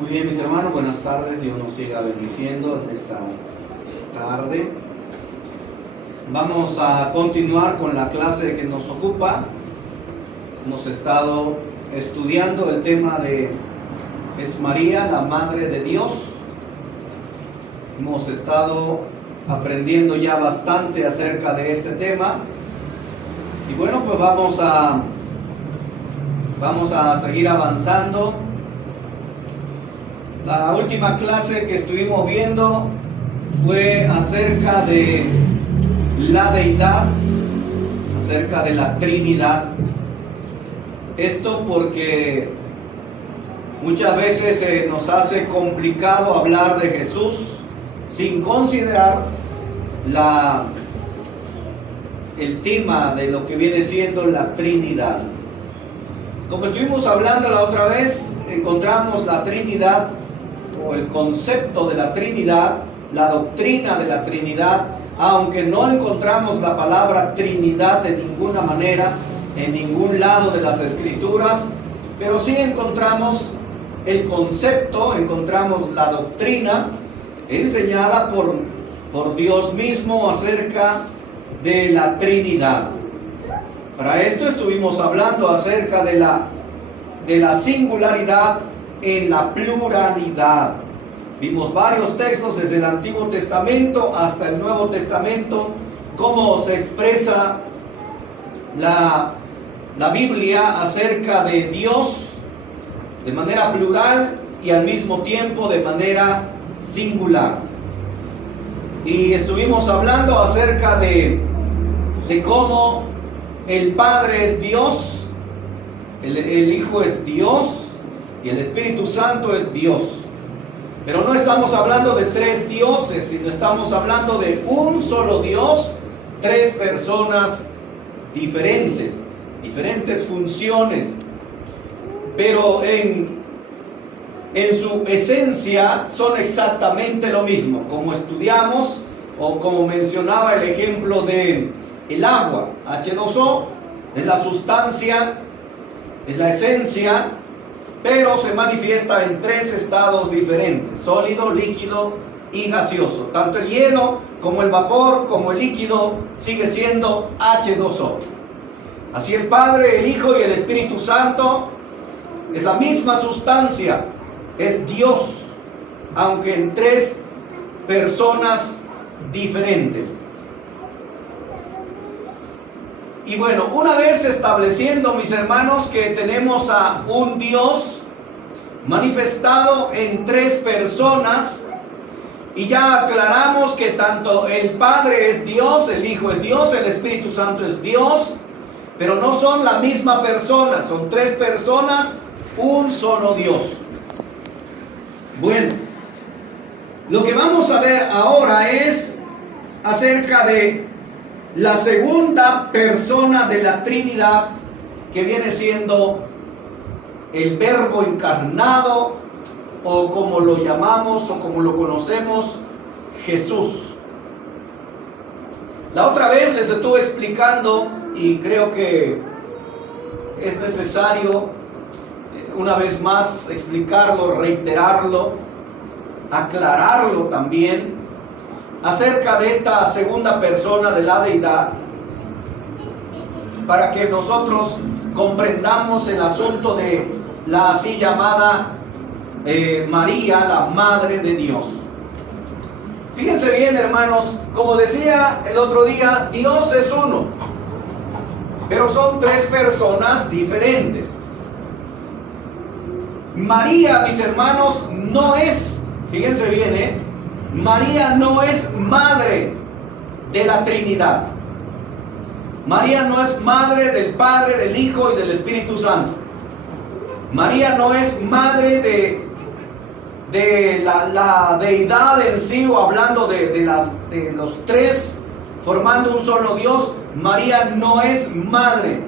Muy bien, mis hermanos, buenas tardes. Dios nos siga bendiciendo en esta tarde. Vamos a continuar con la clase que nos ocupa. Hemos estado estudiando el tema de ¿es María la Madre de Dios? Hemos estado aprendiendo ya bastante acerca de este tema. Y bueno, pues vamos a seguir avanzando. La última clase que estuvimos viendo fue acerca de la deidad, acerca de la Trinidad. Esto porque muchas veces se nos hace complicado hablar de Jesús sin considerar el tema de lo que viene siendo la Trinidad. Como estuvimos hablando la otra vez, encontramos la Trinidad o el concepto de la Trinidad, la doctrina de la Trinidad, aunque no encontramos la palabra Trinidad de ninguna manera en ningún lado de las Escrituras, pero sí encontramos el concepto, encontramos la doctrina enseñada por Dios mismo acerca de la Trinidad. Para esto estuvimos hablando acerca de la singularidad en la pluralidad. Vimos varios textos desde el Antiguo Testamento hasta el Nuevo Testamento, cómo se expresa la Biblia acerca de Dios de manera plural y al mismo tiempo de manera singular. Y estuvimos hablando acerca de cómo el Padre es Dios, el Hijo es Dios y el Espíritu Santo es Dios. Pero no estamos hablando de tres dioses, sino estamos hablando de un solo Dios, tres personas diferentes funciones, pero en su esencia son exactamente lo mismo. Como estudiamos o como mencionaba el ejemplo de el agua, H2O, es la sustancia, es la esencia, pero se manifiesta en tres estados diferentes: sólido, líquido y gaseoso. Tanto el hielo como el vapor como el líquido sigue siendo H2O. Así el Padre, el Hijo y el Espíritu Santo es la misma sustancia, es Dios, aunque en tres personas diferentes. Y bueno, una vez estableciendo, mis hermanos, que tenemos a un Dios manifestado en tres personas, y ya aclaramos que tanto el Padre es Dios, el Hijo es Dios, el Espíritu Santo es Dios, pero no son la misma persona, son tres personas, un solo Dios. Bueno, lo que vamos a ver ahora es acerca de la segunda persona de la Trinidad, que viene siendo el Verbo encarnado, o como lo llamamos o como lo conocemos, Jesús. La otra vez les estuve explicando, y creo que es necesario una vez más explicarlo, reiterarlo, aclararlo también, acerca de esta segunda persona de la deidad, para que nosotros comprendamos el asunto de la así llamada María, la Madre de Dios. Fíjense bien, hermanos, como decía el otro día, Dios es uno, pero son tres personas diferentes. María, mis hermanos, no es, fíjense bien, María no es madre de la Trinidad. María no es madre del Padre, del Hijo y del Espíritu Santo. María no es madre de la deidad en sí, o hablando de los tres formando un solo Dios. María no es madre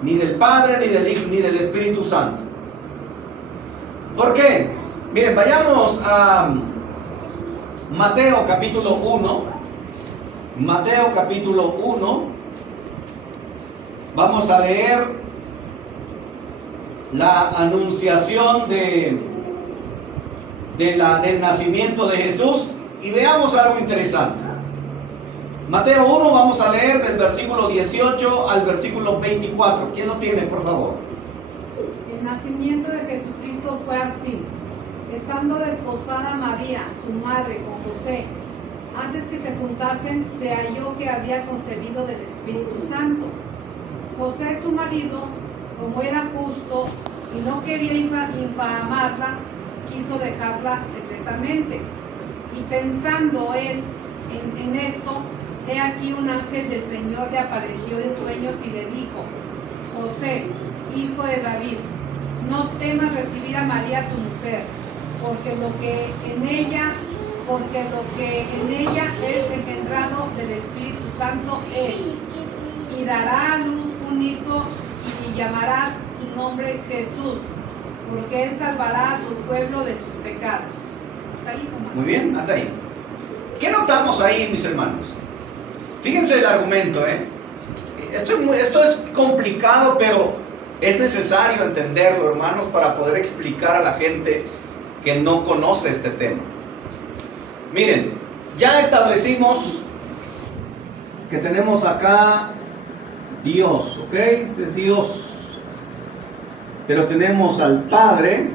ni del Padre, ni del Hijo, ni del Espíritu Santo. ¿Por qué? Miren, vayamos a Mateo capítulo 1. Mateo capítulo 1. Vamos a leer la anunciación de del nacimiento de Jesús y veamos algo interesante. Mateo 1, vamos a leer del versículo 18 al versículo 24. ¿Quién lo tiene, por favor? El nacimiento de Jesucristo fue así. Estando desposada María, su madre, con José, antes que se juntasen, se halló que había concebido del Espíritu Santo. José, su marido, como era justo y no quería infamarla, quiso dejarla secretamente. Y pensando él en esto, he aquí un ángel del Señor le apareció en sueños y le dijo: José, hijo de David, no temas recibir a María tu mujer, porque lo que en ella es engendrado del Espíritu Santo es, y dará a luz un hijo, y llamarás su nombre Jesús, porque él salvará a su pueblo de sus pecados. Hasta ahí, nomás. Muy bien, hasta ahí. ¿Qué notamos ahí, mis hermanos? Fíjense el argumento, ¿eh? Esto es complicado, pero es necesario entenderlo, hermanos, para poder explicar a la gente que no conoce este tema. Miren, ya establecimos que tenemos acá Dios, ¿ok? Es Dios. Pero tenemos al Padre,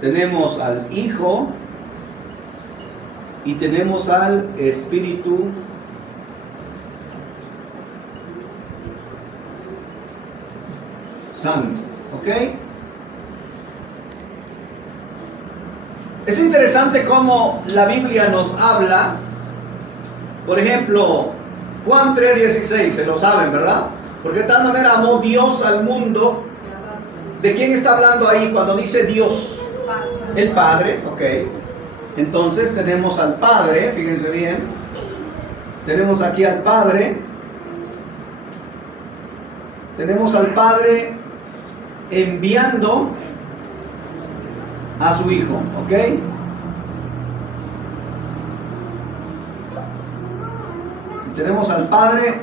tenemos al Hijo y tenemos al Espíritu Santo, ¿ok? Es interesante cómo la Biblia nos habla. Por ejemplo, Juan 3:16, se lo saben, ¿verdad? Porque de tal manera amó Dios al mundo. ¿De quién está hablando ahí cuando dice Dios? El Padre, ok. Entonces tenemos al Padre, fíjense bien. Tenemos aquí al Padre. Tenemos al Padre enviando a su Hijo, ¿ok? Y tenemos al Padre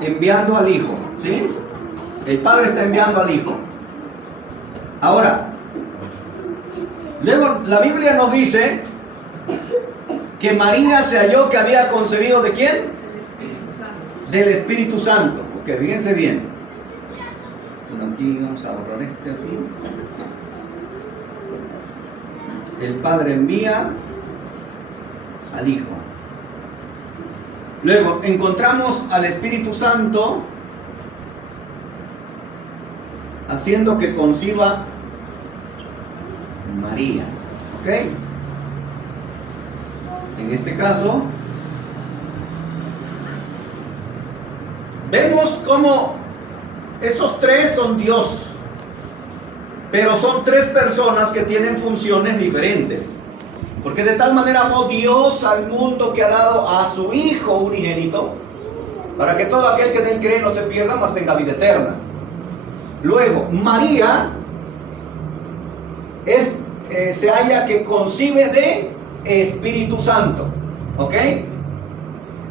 enviando al Hijo, ¿sí? El Padre está enviando al Hijo. Ahora, luego la Biblia nos dice que María se halló que había concebido ¿de quién? Del Espíritu Santo. Ok, fíjense bien. Bueno, aquí vamos a borrar este así. El Padre envía al Hijo. Luego encontramos al Espíritu Santo haciendo que conciba María. ¿Ok? En este caso, vemos cómo estos tres son Dios, pero son tres personas que tienen funciones diferentes. Porque de tal manera amó Dios al mundo que ha dado a su Hijo unigénito, para que todo aquel que en él cree no se pierda, mas tenga vida eterna. Luego, María se halla que concibe de Espíritu Santo. ¿Ok?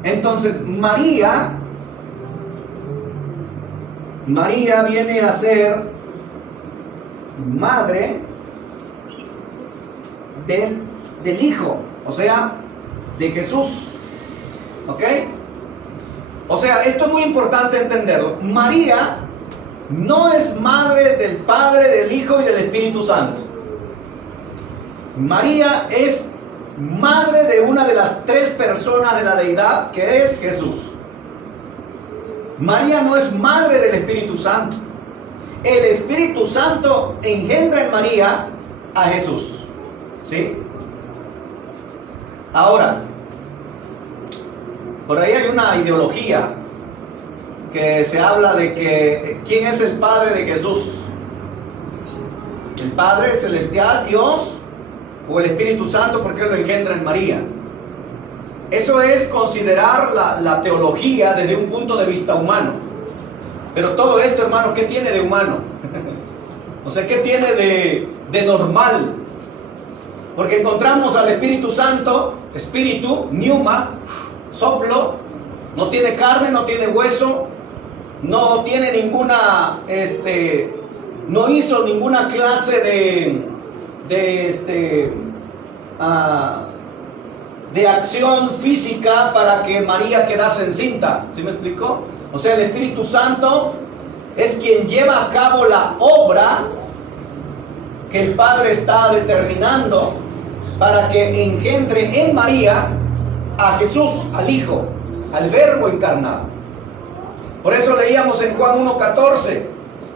Entonces, María viene a ser madre del Hijo, o sea, de Jesús. ¿Ok? O sea, esto es muy importante entenderlo. María no es madre del Padre, del Hijo y del Espíritu Santo. María es madre de una de las tres personas de la deidad, que es Jesús. María no es madre del Espíritu Santo. El Espíritu Santo engendra en María a Jesús. ¿Sí? Ahora, por ahí hay una ideología que se habla de que ¿quién es el Padre de Jesús? ¿El Padre Celestial, Dios, o el Espíritu Santo porque lo engendra en María? Eso es considerar la teología desde un punto de vista humano. Pero todo esto, hermanos, ¿qué tiene de humano? O sea, ¿qué tiene de normal? Porque encontramos al Espíritu Santo, espíritu, pneuma, soplo, no tiene carne, no tiene hueso, no tiene no hizo ninguna clase de acción física para que María quedase encinta. ¿Sí me explicó? O sea, el Espíritu Santo es quien lleva a cabo la obra que el Padre está determinando para que engendre en María a Jesús, al Hijo, al Verbo encarnado. Por eso leíamos en Juan 1:14,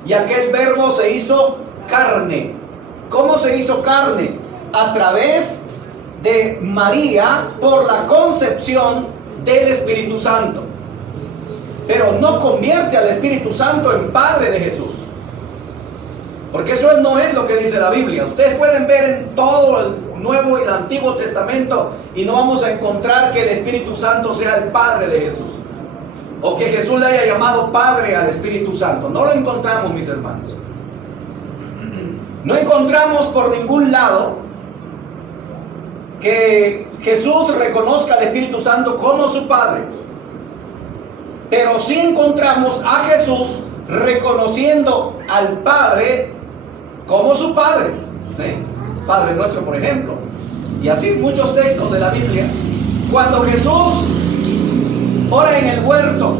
y aquel Verbo se hizo carne. ¿Cómo se hizo carne? A través de María por la concepción del Espíritu Santo. Pero no convierte al Espíritu Santo en Padre de Jesús, porque eso no es lo que dice la Biblia. Ustedes pueden ver en todo el Nuevo y el Antiguo Testamento y no vamos a encontrar que el Espíritu Santo sea el Padre de Jesús, o que Jesús le haya llamado Padre al Espíritu Santo. No lo encontramos, mis hermanos. No encontramos por ningún lado que Jesús reconozca al Espíritu Santo como su Padre. Pero sí encontramos a Jesús reconociendo al Padre como su Padre, ¿sí? Padre nuestro, por ejemplo. Y así muchos textos de la Biblia. Cuando Jesús ora en el huerto,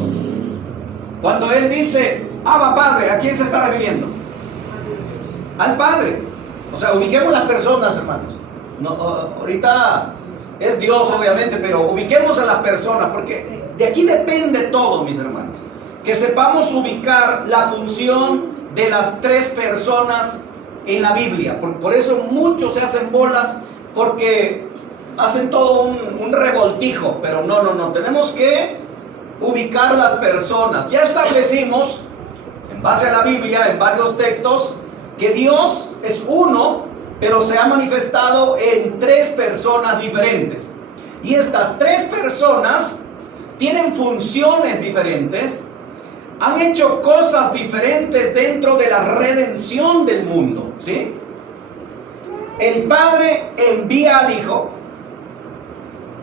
cuando Él dice, Abba Padre, ¿a quién se está refiriendo? Al Padre. O sea, ubiquemos las personas, hermanos. No, ahorita es Dios, obviamente, pero ubiquemos a las personas, porque de aquí depende todo, mis hermanos. Que sepamos ubicar la función de las tres personas en la Biblia. Por eso muchos se hacen bolas, porque hacen todo un revoltijo. Pero no. Tenemos que ubicar las personas. Ya establecimos, en base a la Biblia, en varios textos, que Dios es uno, pero se ha manifestado en tres personas diferentes. Y estas tres personas tienen funciones diferentes, han hecho cosas diferentes dentro de la redención del mundo, ¿sí? El Padre envía al Hijo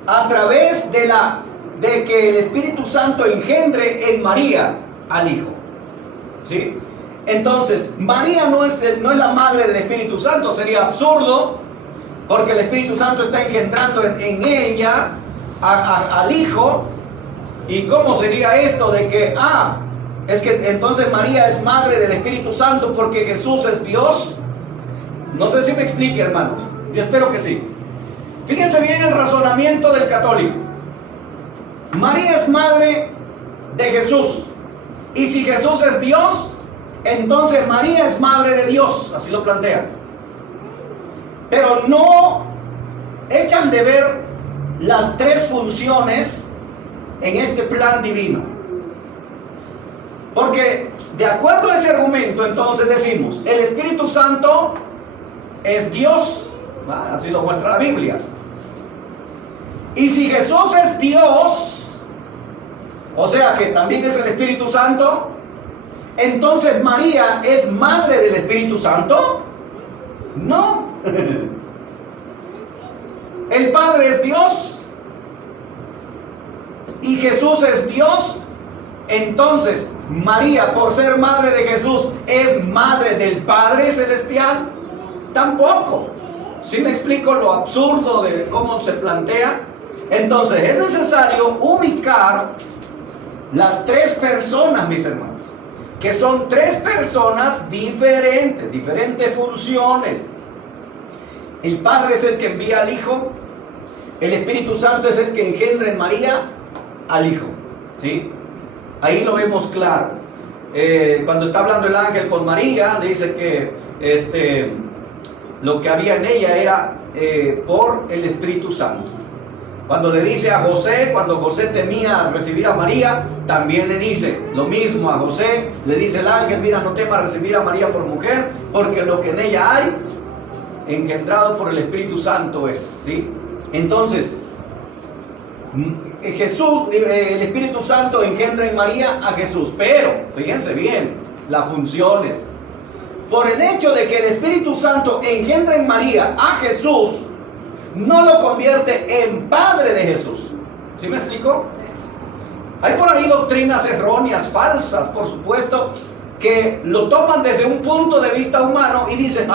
a través de que el Espíritu Santo engendre en María al Hijo, ¿sí? Entonces, María no es la madre del Espíritu Santo. Sería absurdo, porque el Espíritu Santo está engendrando en ella al Hijo. ¿Y cómo sería esto de que, es que entonces María es madre del Espíritu Santo porque Jesús es Dios? No sé si me explique, hermanos. Yo espero que sí. Fíjense bien el razonamiento del católico. María es madre de Jesús. Y si Jesús es Dios, entonces María es madre de Dios. Así lo plantean. Pero no echan de ver las tres funciones en este plan divino. Porque de acuerdo a ese argumento, entonces decimos, el Espíritu Santo es Dios. Así lo muestra la Biblia. Y si Jesús es Dios, o sea que también es el Espíritu Santo, entonces María es madre del Espíritu Santo. No. El Padre es Dios y Jesús es Dios. Entonces María, por ser madre de Jesús, ¿es madre del Padre Celestial? Tampoco. ¿Sí me explico lo absurdo de cómo se plantea? Entonces es necesario ubicar las tres personas, mis hermanos, que son tres personas diferentes funciones. El Padre es el que envía al Hijo. El Espíritu Santo es el que engendra en María al Hijo, ¿sí? Ahí lo vemos claro. Cuando está hablando el ángel con María, dice que lo que había en ella era por el Espíritu Santo. Cuando le dice a José, cuando José temía recibir a María, también le dice lo mismo a José. Le dice el ángel, mira, no temas recibir a María por mujer, porque lo que en ella hay, engendrado por el Espíritu Santo es, ¿sí? Entonces, Jesús, el Espíritu Santo engendra en María a Jesús. Pero, fíjense bien, las funciones. Por el hecho de que el Espíritu Santo engendra en María a Jesús, no lo convierte en Padre de Jesús. ¿Sí me explico? Hay por ahí doctrinas erróneas, falsas, por supuesto, que lo toman desde un punto de vista humano y dicen,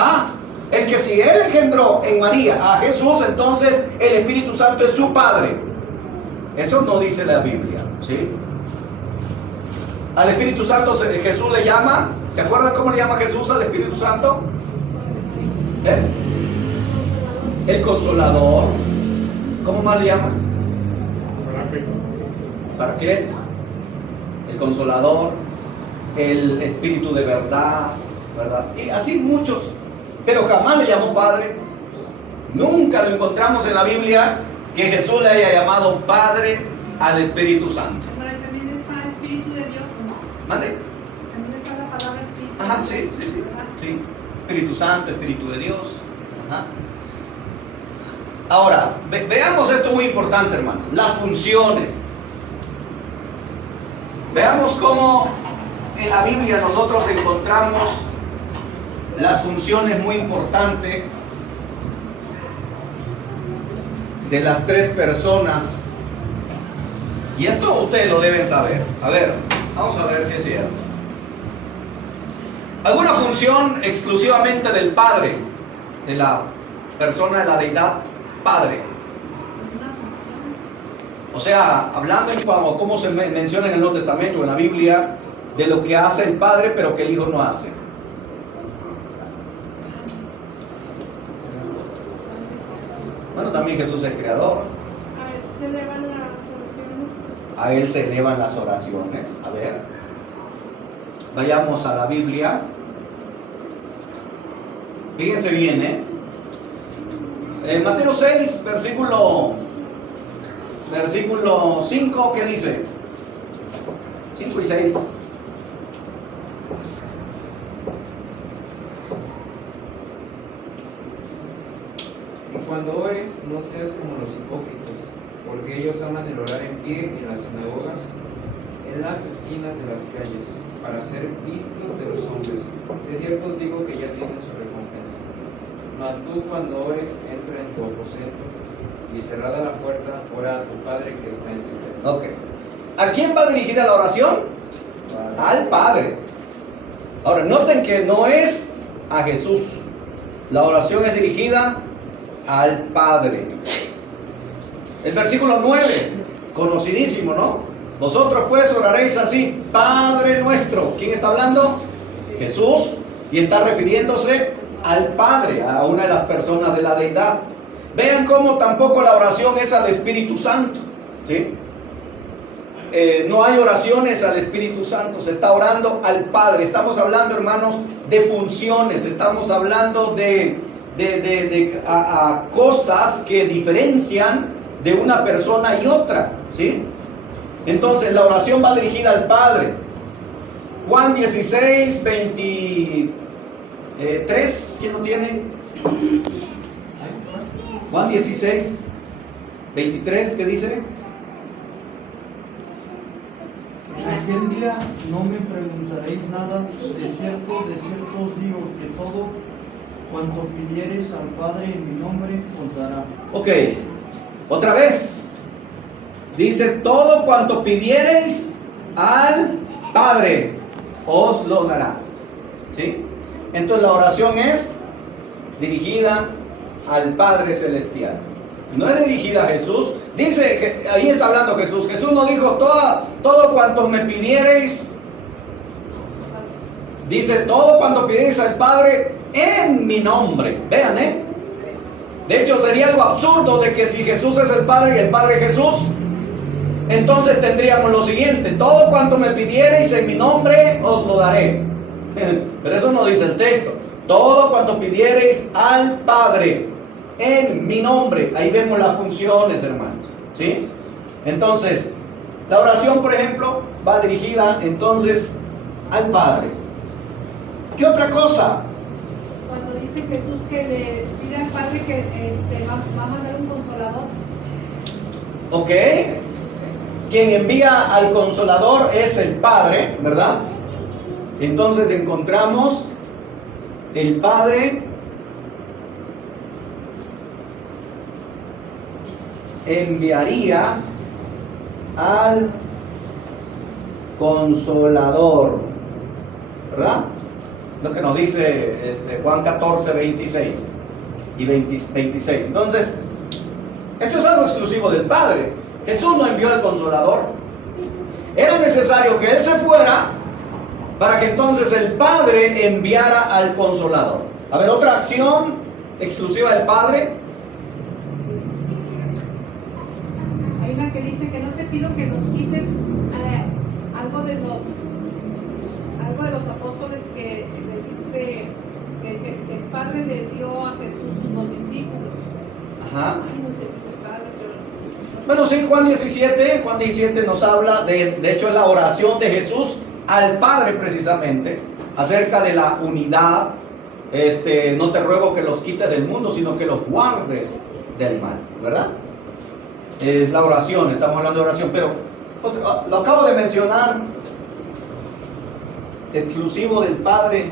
es que si Él engendró en María a Jesús, entonces el Espíritu Santo es su Padre. Eso no dice la Biblia, ¿sí? Al Espíritu Santo Jesús le llama, ¿se acuerdan cómo le llama Jesús al Espíritu Santo? El Consolador. ¿Cómo más le llama? Paracleto. El Consolador, el Espíritu de verdad, ¿verdad? Y así muchos, pero jamás le llamó Padre. Nunca lo encontramos en la Biblia que Jesús le haya llamado Padre al Espíritu Santo. Pero también está Espíritu de Dios, ¿o no? ¿Mande? También está la palabra Espíritu. Ajá, sí. Sí. Espíritu Santo, Espíritu de Dios. Ajá. Ahora, veamos esto muy importante, hermano. Las funciones. Veamos cómo en la Biblia nosotros encontramos las funciones muy importantes de las tres personas. Y esto ustedes lo deben saber. A ver, vamos a ver si es cierto. ¿Alguna función exclusivamente del Padre, de la persona de la deidad Padre? O sea, hablando en cuanto a cómo se menciona en el Nuevo Testamento o en la Biblia, de lo que hace el Padre pero que el Hijo no hace. Bueno, también Jesús es creador. A él se elevan las oraciones. A Él se elevan las oraciones. A ver, vayamos a la Biblia. Fíjense bien, En Mateo 6, versículo 5, ¿qué dice? 5 y 6. Y cuando ores, no seas como los hipócritas, porque ellos aman el orar en pie en las sinagogas, en las esquinas de las calles, para ser vistos de los hombres. De cierto os digo que ya tienen su recompensa. Mas tú, cuando ores, entra en tu aposento, y cerrada la puerta, ora a tu Padre que está en secreto. Ok. ¿A quién va dirigida la oración? Al Padre. Ahora, noten que no es a Jesús. La oración es dirigida al Padre. El versículo 9, conocidísimo, ¿no? Vosotros pues oraréis así: Padre nuestro. ¿Quién está hablando? Jesús. Y está refiriéndose al Padre, a una de las personas de la deidad. Vean cómo tampoco la oración es al Espíritu Santo, ¿sí? No hay oraciones al Espíritu Santo, se está orando al Padre. Estamos hablando, hermanos, de funciones, estamos hablando de cosas que diferencian de una persona y otra, ¿sí? Entonces la oración va dirigida al Padre. Juan 16, 23, ¿quién lo tiene? Juan 16, 23, ¿qué dice? En aquel día no me preguntaréis nada, de cierto os digo que todo cuanto pidiereis al Padre en mi nombre os dará. Ok, otra vez. Dice: todo cuanto pidiereis al Padre os lo dará, ¿sí? Entonces la oración es dirigida al Padre Celestial. No es dirigida a Jesús. Dice, ahí está hablando Jesús. Jesús no dijo todo cuanto me pidiereis. Dice: todo cuanto pidiereis al Padre en mi nombre. Vean, de hecho sería algo absurdo de que si Jesús es el Padre y el Padre es Jesús, entonces tendríamos lo siguiente: todo cuanto me pidiereis en mi nombre os lo daré. Pero eso no dice el texto. Todo cuanto pidiereis al Padre en mi nombre. Ahí vemos las funciones, hermanos, ¿sí? Entonces, la oración, por ejemplo, va dirigida entonces al Padre. ¿Qué otra cosa? Cuando dice Jesús que le pide al Padre que va a mandar un consolador. Ok. Quien envía al Consolador es el Padre, ¿verdad? Entonces encontramos el Padre enviaría al Consolador. ¿verdad? Lo que nos dice Juan 14, 26 y 26. Entonces, esto es algo exclusivo del Padre. Jesús no envió al Consolador. Era necesario que Él se fuera para que entonces el Padre enviara al Consolador. A ver, otra acción exclusiva del Padre. Hay una que dice que no te pido que nos quites algo de los apóstoles que le dice que el Padre le dio a Jesús sus dos discípulos. Ajá. Ay, no sé qué es el Padre, pero... Bueno, sí, Juan 17 nos habla, de hecho es la oración de Jesús al Padre precisamente, acerca de la unidad. No te ruego que los quites del mundo, sino que los guardes del mal, ¿verdad? Es la oración, estamos hablando de oración, pero lo acabo de mencionar, exclusivo del Padre.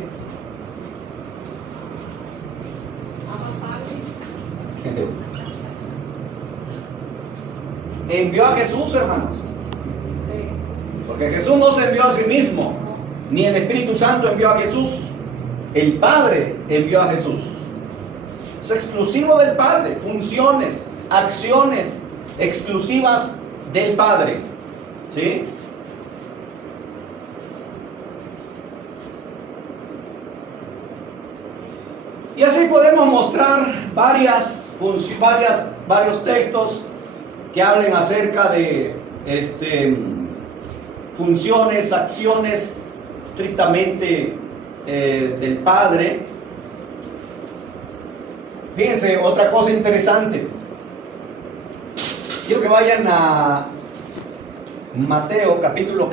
Envió a Jesús, hermanos. Sí. Porque Jesús no se envió a sí mismo, ni el Espíritu Santo envió a Jesús. El Padre envió a Jesús. Es exclusivo del Padre. Funciones, acciones exclusivas del Padre. ¿Sí? Y así podemos mostrar varios textos que hablen acerca de funciones, acciones estrictamente del Padre. Fíjense, otra cosa interesante. Quiero que vayan a Mateo capítulo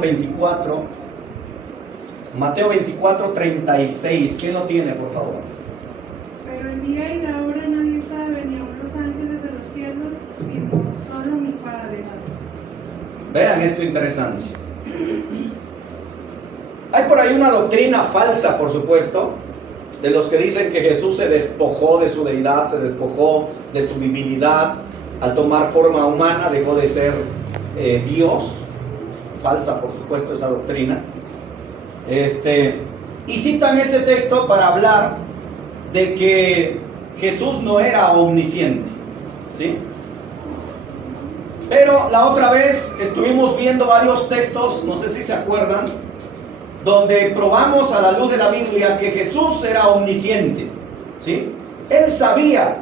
24. Mateo 24, 36. ¿Quién lo tiene, por favor? Pero el día y la hora nadie sabe, ni aun los ángeles de los cielos, sino solo mi Padre. Vean esto interesante. Hay por ahí una doctrina falsa, por supuesto, de los que dicen que Jesús se despojó de su deidad, se despojó de su divinidad, al tomar forma humana dejó de ser Dios. Falsa, por supuesto, esa doctrina. Y citan este texto para hablar de que Jesús no era omnisciente, ¿sí? Pero la otra vez estuvimos viendo varios textos, no sé si se acuerdan, donde probamos a la luz de la Biblia que Jesús era omnisciente, ¿sí? Él sabía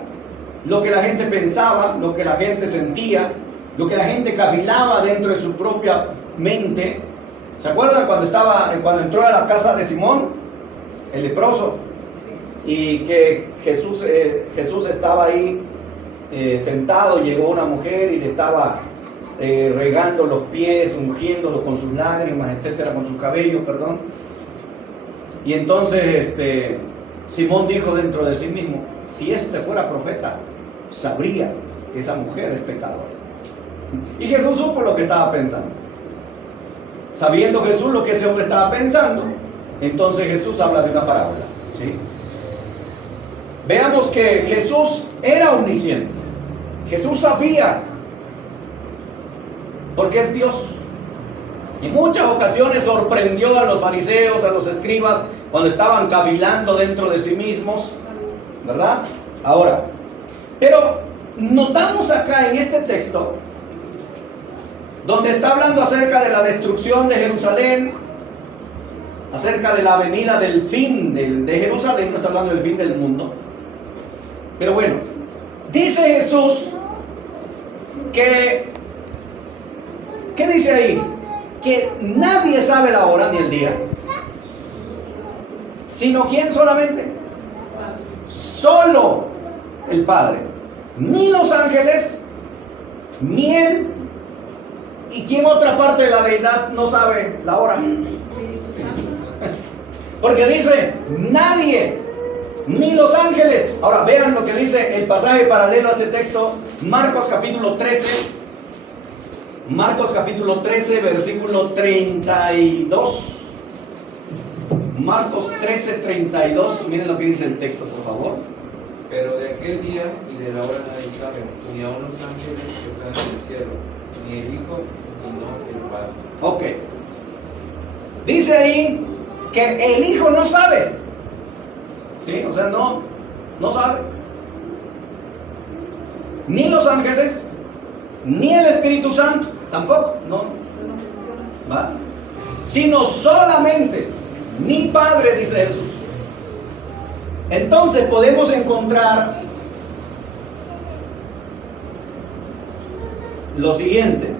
lo que la gente pensaba, lo que la gente sentía, lo que la gente cavilaba dentro de su propia mente. ¿Se acuerdan cuando entró a la casa de Simón, el leproso? Y que Jesús estaba ahí sentado, llegó una mujer y le estaba regando los pies, ungiéndolo con sus lágrimas, etcétera, con sus cabellos, perdón. Y entonces Simón dijo dentro de sí mismo: si este fuera profeta, sabría que esa mujer es pecadora. Y Jesús supo lo que estaba pensando. Sabiendo Jesús lo que ese hombre estaba pensando, entonces Jesús habla de una parábola, ¿sí? Veamos que Jesús era omnisciente. Jesús sabía, porque es Dios. En muchas ocasiones sorprendió a los fariseos, a los escribas, cuando estaban cavilando dentro de sí mismos, ¿verdad? Ahora, pero notamos acá en este texto, donde está hablando acerca de la destrucción de Jerusalén, acerca de la venida del fin de Jerusalén, no está hablando del fin del mundo. Pero bueno, dice Jesús que, ¿qué dice ahí? Que nadie sabe la hora ni el día, sino ¿quién solamente? Solo el Padre. Ni los ángeles, ni Él. ¿Y quién otra parte de la deidad no sabe la hora? Porque dice nadie, ni los ángeles. Ahora vean lo que dice el pasaje paralelo a este texto, Marcos capítulo 13. Marcos capítulo 13, versículo 32. Marcos 13, 32. Miren lo que dice el texto, por favor. Pero de aquel día y de la hora nadie sabe, ni aun los ángeles que están en el cielo, ni el Hijo, sino el Padre. Ok. Dice ahí que el Hijo no sabe. ¿Sí? O sea, no sabe. Ni los ángeles, ni el Espíritu Santo, tampoco. No. ¿Va? Sino solamente mi Padre, dice Jesús. Entonces podemos encontrar lo siguiente.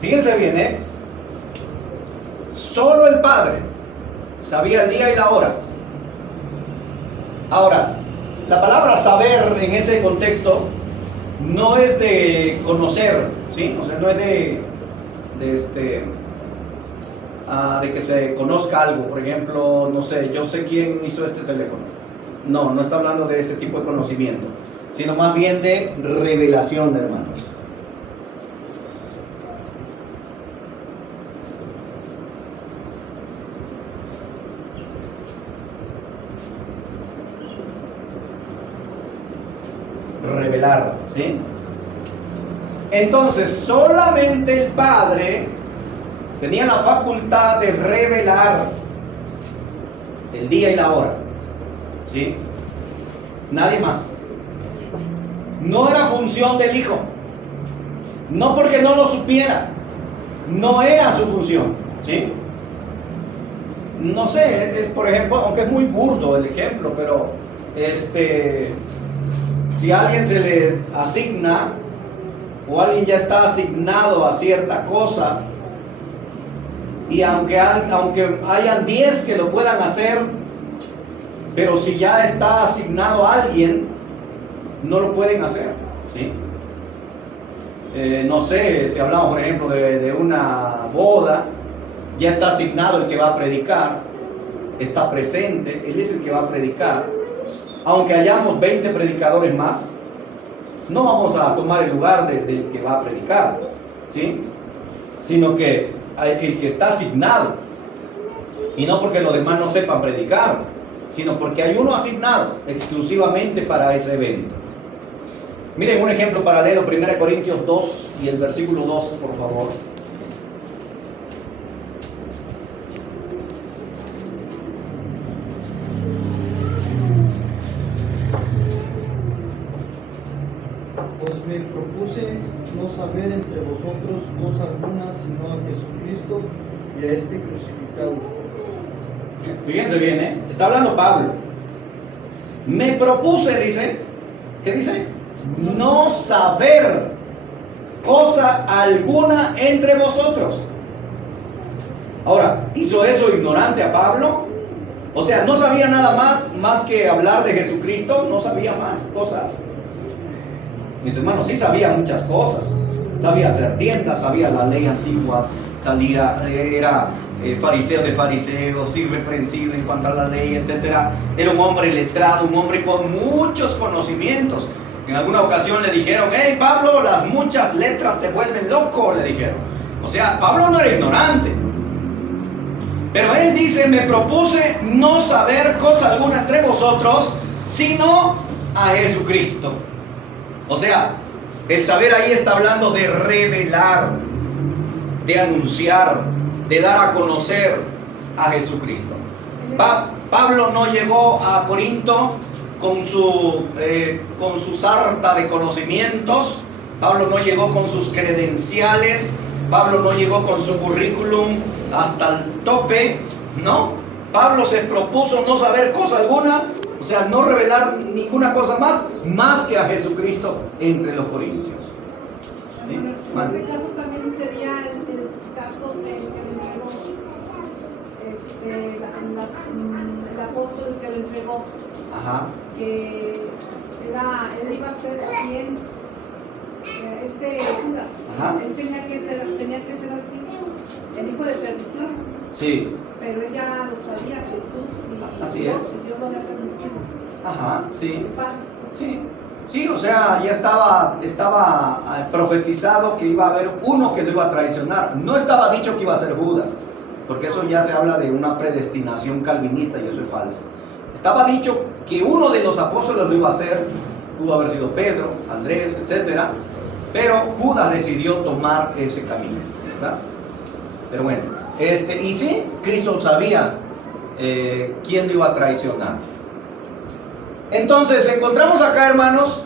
Fíjense bien, solo el Padre sabía el día y la hora. Ahora, la palabra saber en ese contexto no es de conocer, ¿sí? O sea, no es de que se conozca algo. Por ejemplo, no sé, yo sé quién hizo este teléfono. No está hablando de ese tipo de conocimiento, sino más bien de revelación, hermanos. Revelar, ¿sí? Entonces, solamente el Padre tenía la facultad de revelar el día y la hora, ¿sí? Nadie más. No era función del Hijo. No porque no lo supiera. No era su función, ¿sí? No sé, es por ejemplo, aunque es muy burdo el ejemplo, pero si a alguien se le asigna o alguien ya está asignado a cierta cosa, y aunque hayan 10 que lo puedan hacer, pero si ya está asignado a alguien, no lo pueden hacer, ¿sí? No sé, si hablamos por ejemplo de una boda, ya está asignado el que va a predicar, está presente, él es el que va a predicar. Aunque hayamos 20 predicadores más, no vamos a tomar el lugar del que va a predicar, ¿sí? Sino que el que está asignado, y no porque los demás no sepan predicar, sino porque hay uno asignado exclusivamente para ese evento. Miren un ejemplo paralelo, 1 Corintios 2 y el versículo 2, por favor. Pues me propuse no saber entre vosotros cosa alguna, sino a Jesucristo y a este crucificado. Fíjense bien, está hablando Pablo. Me propuse, dice, ¿qué dice? No saber cosa alguna entre vosotros. Ahora, ¿hizo eso ignorante a Pablo? O sea, no sabía nada más que hablar de Jesucristo, no sabía más cosas. Mis hermanos, sí sabía muchas cosas. Sabía hacer tiendas, sabía la ley antigua, era fariseo de fariseos, irreprensible en cuanto a la ley, etc. Era un hombre letrado, un hombre con muchos conocimientos. En alguna ocasión le dijeron: hey Pablo, las muchas letras te vuelven loco, le dijeron. O sea, Pablo no era ignorante. Pero él dice: me propuse no saber cosa alguna entre vosotros, sino a Jesucristo. O sea, el saber ahí está hablando de revelar, de anunciar, de dar a conocer a Jesucristo. Pablo no llegó a Corinto con su sarta de conocimientos. Pablo no llegó con sus credenciales. Pablo no llegó con su currículum hasta el tope, ¿no? Pablo se propuso no saber cosa alguna, o sea, no revelar ninguna cosa más que a Jesucristo entre los corintios. ¿Sí? En este caso también sería el caso de que lo entregó el apóstol que lo entregó. Ajá. Que él iba a ser quien Judas. Ajá. Él tenía que ser así, el hijo de perdición. Sí. Pero ella lo sabía, Jesús. Así es. Dios lo había permitido. Ajá, sí. El Padre. Sí, sí, o sea, ya estaba profetizado que iba a haber uno que lo iba a traicionar. No estaba dicho que iba a ser Judas, porque eso ya se habla de una predestinación calvinista y eso es falso. Estaba dicho que uno de los apóstoles lo iba a hacer, pudo haber sido Pedro, Andrés, etcétera, pero Judas decidió tomar ese camino, ¿verdad? Pero bueno, y sí, Cristo sabía quién lo iba a traicionar. Entonces encontramos acá, hermanos,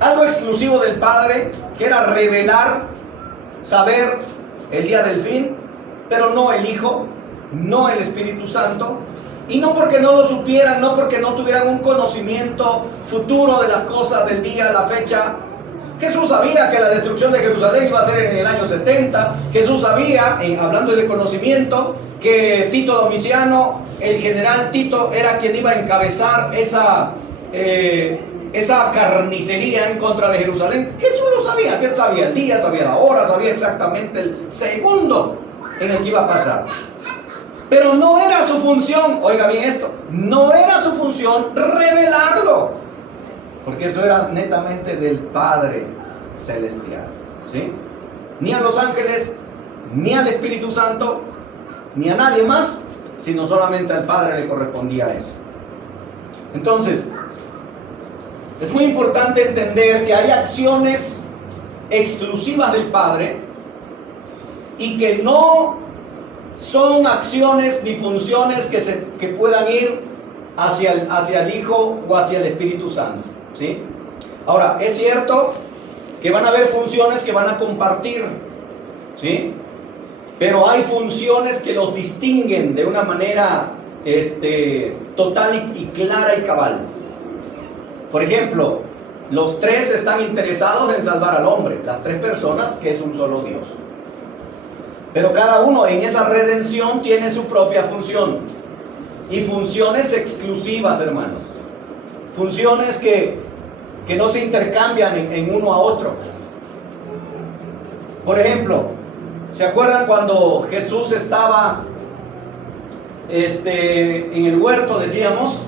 algo exclusivo del Padre, que era revelar, saber el día del fin, pero no el Hijo, no el Espíritu Santo, y no porque no lo supieran, no porque no tuvieran un conocimiento futuro de las cosas del día, la fecha. Jesús sabía que la destrucción de Jerusalén iba a ser en el año 70. Jesús sabía, hablando de conocimiento, que Tito Domiciano, el general Tito, era quien iba a encabezar esa carnicería en contra de Jerusalén. Jesús lo sabía, que sabía el día, sabía la hora, sabía exactamente el segundo en el que iba a pasar. Pero no era su función, oiga bien esto, no era su función revelarlo, porque eso era netamente del Padre Celestial, ¿sí? Ni a los ángeles, ni al Espíritu Santo, ni a nadie más, sino solamente al Padre le correspondía eso. Entonces, es muy importante entender que hay acciones exclusivas del Padre y que no son acciones ni funciones que puedan ir hacia el Hijo o hacia el Espíritu Santo, ¿sí? Ahora, es cierto que van a haber funciones que van a compartir, ¿sí? Pero hay funciones que los distinguen de una manera total y clara y cabal. Por ejemplo, los tres están interesados en salvar al hombre, las tres personas, que es un solo Dios. Pero cada uno en esa redención tiene su propia función. Y funciones exclusivas, hermanos. Funciones que no se intercambian en uno a otro. Por ejemplo, ¿se acuerdan cuando Jesús estaba en el huerto? Decíamos,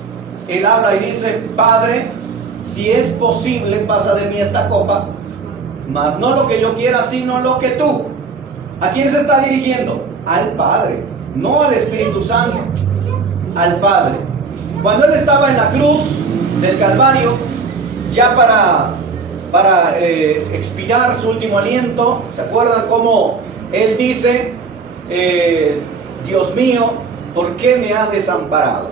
Él habla y dice: Padre, si es posible, pasa de mí esta copa, mas no lo que yo quiera, sino lo que tú. ¿A quién se está dirigiendo? Al Padre, no al Espíritu Santo, al Padre. Cuando Él estaba en la cruz del Calvario, ya para expirar su último aliento, ¿se acuerdan cómo Él dice: Dios mío, ¿por qué me has desamparado?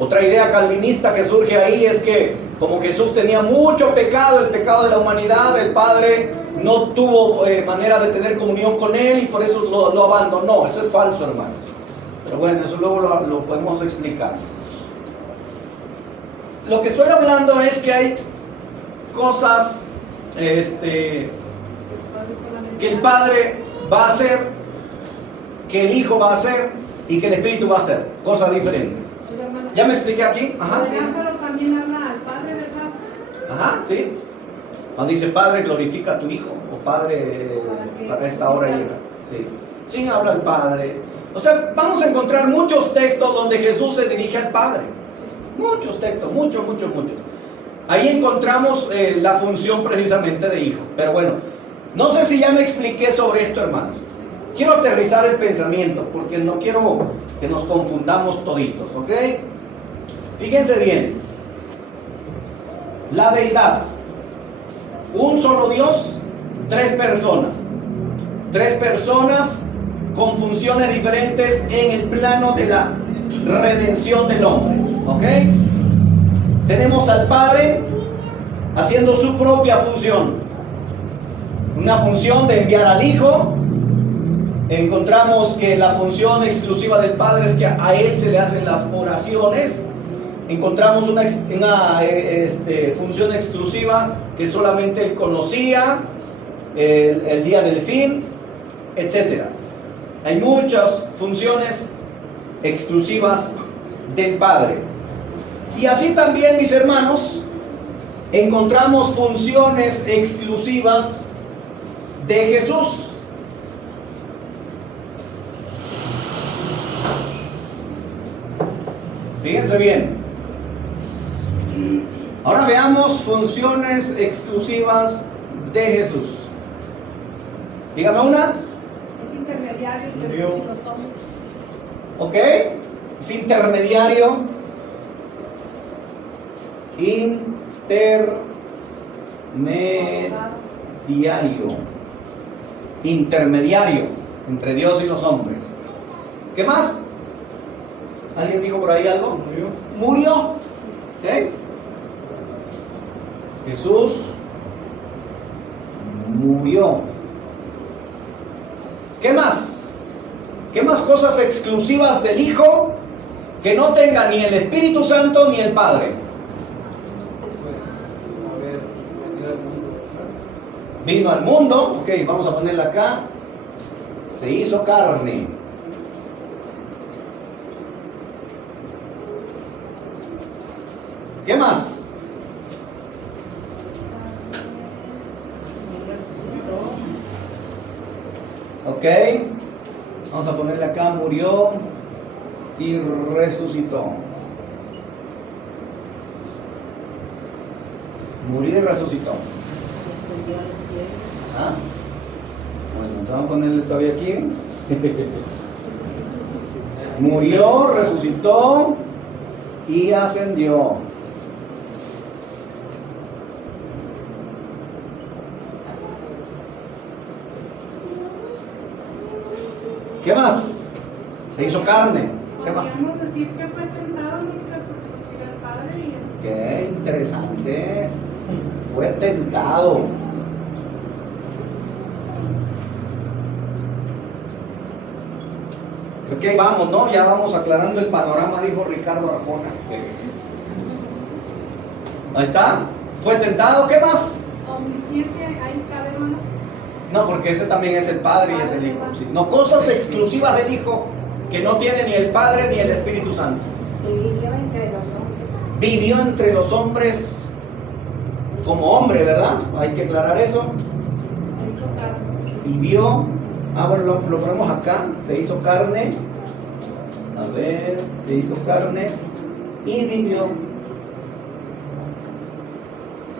Otra idea calvinista que surge ahí es que como Jesús tenía mucho pecado, el pecado de la humanidad, el Padre no tuvo manera de tener comunión con Él y por eso lo abandonó. Eso es falso, hermanos. Pero bueno, eso luego lo podemos explicar. Lo que estoy hablando es que hay cosas que el Padre va a hacer, que el Hijo va a hacer y que el Espíritu va a hacer. Cosas diferentes. ¿Ya me expliqué aquí? Ajá, sí. Pero también habla al Padre, ¿verdad? Ajá, sí. Cuando dice Padre, glorifica a tu Hijo. O Padre, para esta hora llega. Sí. Sí, habla al Padre. O sea, vamos a encontrar muchos textos donde Jesús se dirige al Padre. Muchos textos, muchos. Ahí encontramos la función precisamente de Hijo. Pero bueno, no sé si ya me expliqué sobre esto, hermanos. Quiero aterrizar el pensamiento porque no quiero que nos confundamos toditos, ¿ok? Fíjense bien. La deidad. Un solo Dios, tres personas. Tres personas con funciones diferentes en el plano de la redención del hombre, ¿ok? Tenemos al Padre haciendo su propia función. Una función de enviar al Hijo. Encontramos que la función exclusiva del Padre es que a Él se le hacen las oraciones. Encontramos una función exclusiva que solamente Él conocía, el día del fin, etc. Hay muchas funciones exclusivas del Padre. Y así también, mis hermanos, encontramos funciones exclusivas de Jesús. Fíjense bien. Ahora veamos funciones exclusivas de Jesús. Dígame una. Es intermediario entre Dios y los hombres. ¿Ok? Es intermediario. Intermediario entre Dios y los hombres. ¿Qué más? ¿Alguien dijo por ahí algo? Murió. ¿Ok? Jesús murió. ¿Qué más? ¿Qué más cosas exclusivas del Hijo que no tenga ni el Espíritu Santo ni el Padre? Vino al mundo, ok, vamos a ponerla acá. Se hizo carne. ¿Qué más? Ok, vamos a ponerle acá, murió y resucitó. Murió y resucitó. Ascendió a los cielos. Ah, bueno, vamos a ponerle todavía aquí. Murió, resucitó y ascendió. ¿Qué más? Se hizo carne. ¿Qué más? Podríamos decir que fue tentado, Lucas, porque nos sirve el Padre y Qué interesante. Fue tentado. Ok, vamos, ¿no? Ya vamos aclarando el panorama, dijo Ricardo Arjona. Ahí está. Fue tentado. ¿Qué más? Omnisciente, ahí cabe, hermano. No, porque ese también es el Padre y es el Hijo. Sí. No, cosas exclusivas del Hijo que no tiene ni el Padre ni el Espíritu Santo. Y vivió entre los hombres. Vivió entre los hombres como hombre, ¿verdad? Hay que aclarar eso. Se hizo carne. Vivió. Ah, bueno, lo ponemos acá. Se hizo carne. A ver, se hizo carne y vivió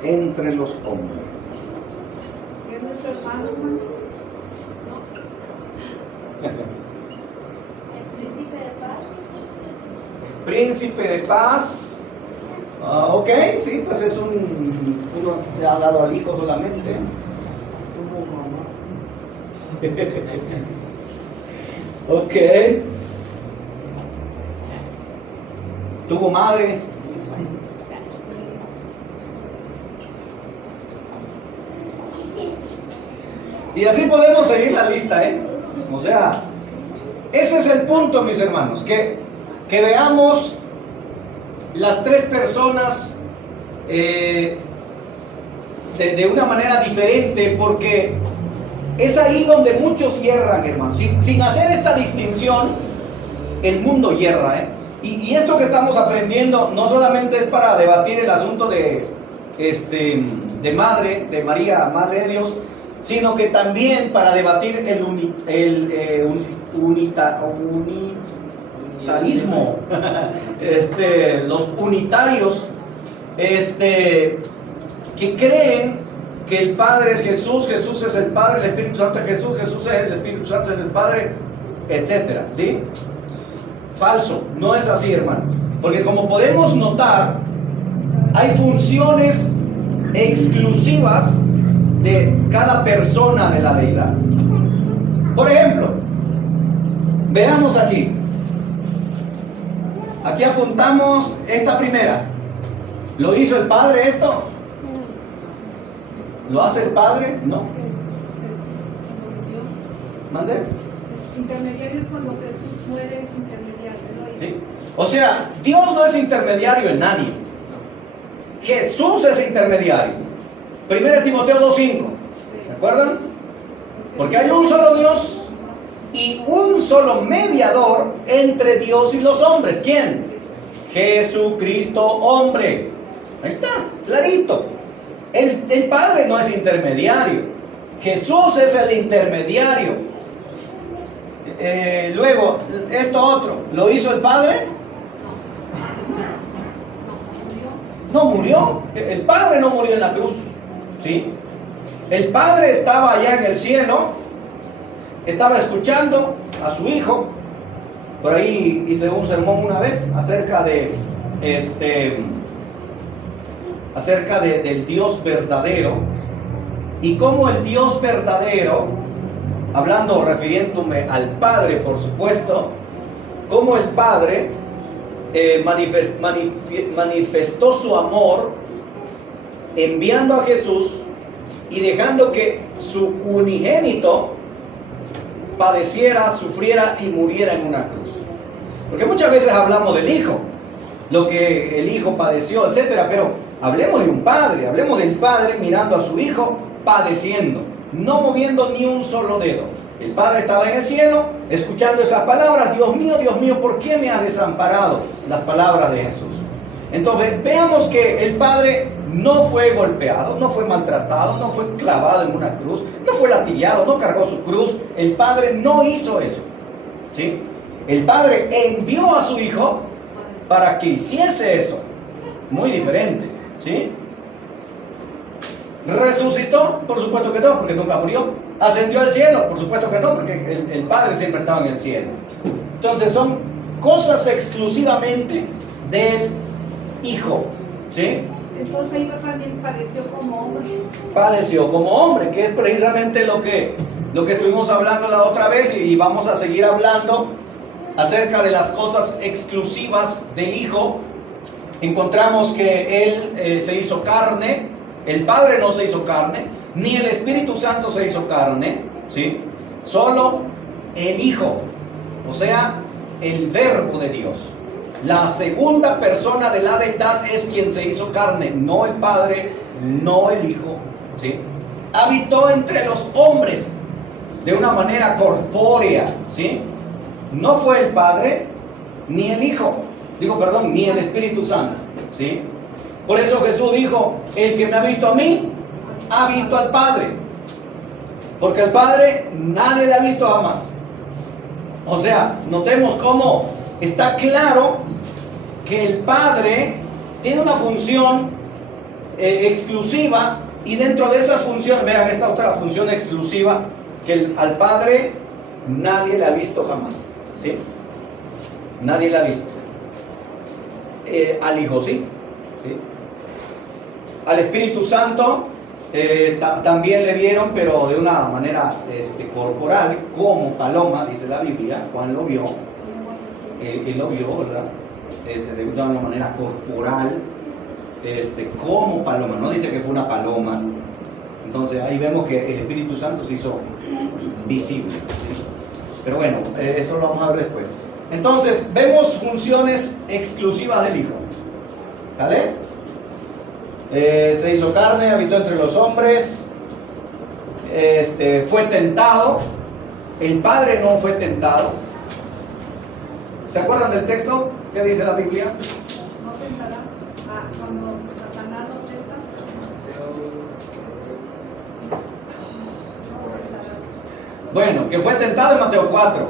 entre los hombres. Es nuestro hermano, hermano. Es príncipe de paz. Príncipe de paz. Ok, sí, pues es uno le ha dado al Hijo solamente. Tuvo mamá. Ok. Tuvo madre. Y así podemos seguir la lista, ¿eh? O sea, ese es el punto, mis hermanos, que veamos las tres personas de una manera diferente, porque es ahí donde muchos hierran, hermanos. Sin hacer esta distinción, el mundo hierra, ¿eh? Y esto que estamos aprendiendo no solamente es para debatir el asunto de María, Madre de Dios, sino que también para debatir el unitarismo, los unitarios, que creen que el Padre es Jesús, Jesús es el Padre, el Espíritu Santo es Jesús, Jesús es el Espíritu Santo es el Padre, etcétera, ¿sí? Falso, no es así, hermano, porque como podemos notar, hay funciones exclusivas de cada persona de la deidad. Por ejemplo, veamos aquí. Aquí apuntamos esta primera. ¿Lo hizo el Padre esto? ¿Lo hace el Padre? No. ¿Mande? Intermediario es cuando Jesús muere, es intermediario, ¿no? ¿Sí? O sea, Dios no es intermediario en nadie. Jesús es intermediario. 1 Timoteo 2:5. ¿Se acuerdan? Porque hay un solo Dios y un solo mediador entre Dios y los hombres. ¿Quién? Jesucristo, hombre. Ahí está, clarito. El Padre no es intermediario. Jesús es el intermediario. Luego, esto otro, ¿lo hizo el Padre? no murió. El Padre no murió en la cruz, ¿sí? El Padre estaba allá en el cielo, estaba escuchando a su Hijo. Por ahí hice un sermón una vez acerca del Dios verdadero, y cómo el Dios verdadero, refiriéndome al Padre, por supuesto, cómo el Padre manifestó su amor enviando a Jesús y dejando que su unigénito padeciera, sufriera y muriera en una cruz. Porque muchas veces hablamos del Hijo, lo que el Hijo padeció, etcétera, pero hablemos de un Padre, hablemos del Padre mirando a su Hijo padeciendo, no moviendo ni un solo dedo. El Padre estaba en el cielo, escuchando esas palabras: Dios mío, ¿por qué me has desamparado? Las palabras de Jesús. Entonces, veamos que el Padre no fue golpeado, no fue maltratado, no fue clavado en una cruz, no fue latillado, no cargó su cruz. El Padre no hizo eso, ¿sí? El Padre envió a su Hijo para que hiciese eso. Muy diferente, ¿sí? ¿Resucitó? Por supuesto que no, porque nunca murió. ¿Ascendió al cielo? Por supuesto que no, porque el Padre siempre estaba en el cielo. Entonces son cosas exclusivamente del Hijo, ¿sí? Entonces Hijo también padeció como hombre. Padeció como hombre, que es precisamente lo que estuvimos hablando la otra vez, y vamos a seguir hablando acerca de las cosas exclusivas del Hijo. Encontramos que Él se hizo carne. El Padre no se hizo carne, ni el Espíritu Santo se hizo carne, ¿sí? Solo el Hijo, o sea, el Verbo de Dios. La segunda persona de la deidad es quien se hizo carne, no el Padre, no el Hijo, ¿sí? Habitó entre los hombres de una manera corpórea, ¿sí? No fue el Padre ni el Hijo, ni el Espíritu Santo, ¿sí? Por eso Jesús dijo: el que me ha visto a mí, ha visto al Padre. Porque al Padre nadie le ha visto jamás. O sea, notemos cómo está claro que el Padre tiene una función exclusiva, y dentro de esas funciones, vean esta otra función exclusiva, que al Padre nadie le ha visto jamás, ¿sí? Nadie le ha visto. Al Hijo sí, ¿sí? Al Espíritu Santo también le vieron, pero de una manera corporal, como paloma, dice la Biblia. Juan lo vio, él lo vio, ¿verdad? De una manera corporal, como paloma. No dice que fue una paloma. Entonces ahí vemos que el Espíritu Santo se hizo visible, ¿sí? Pero bueno, eso lo vamos a ver después. Entonces vemos funciones exclusivas del Hijo, ¿vale? Se hizo carne, habitó entre los hombres, fue tentado. El Padre no fue tentado. ¿Se acuerdan del texto? ¿Qué dice la Biblia? No tentará. Cuando Satanás lo tenta. Bueno, que fue tentado en Mateo 4.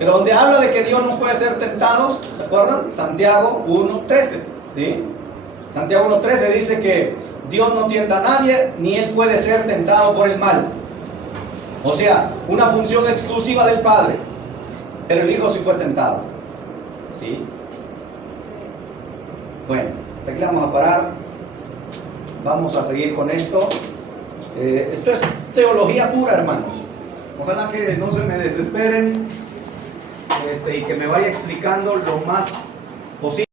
Pero donde habla de que Dios no puede ser tentado, ¿se acuerdan? Santiago 1:13, ¿sí? Santiago 1:13 dice que Dios no tienta a nadie, ni Él puede ser tentado por el mal. O sea, una función exclusiva del Padre. Pero el Hijo sí fue tentado, ¿sí? Bueno, hasta aquí vamos a parar. Vamos a seguir con esto. Esto es teología pura, hermanos. Ojalá que no se me desesperen, y que me vaya explicando lo más posible.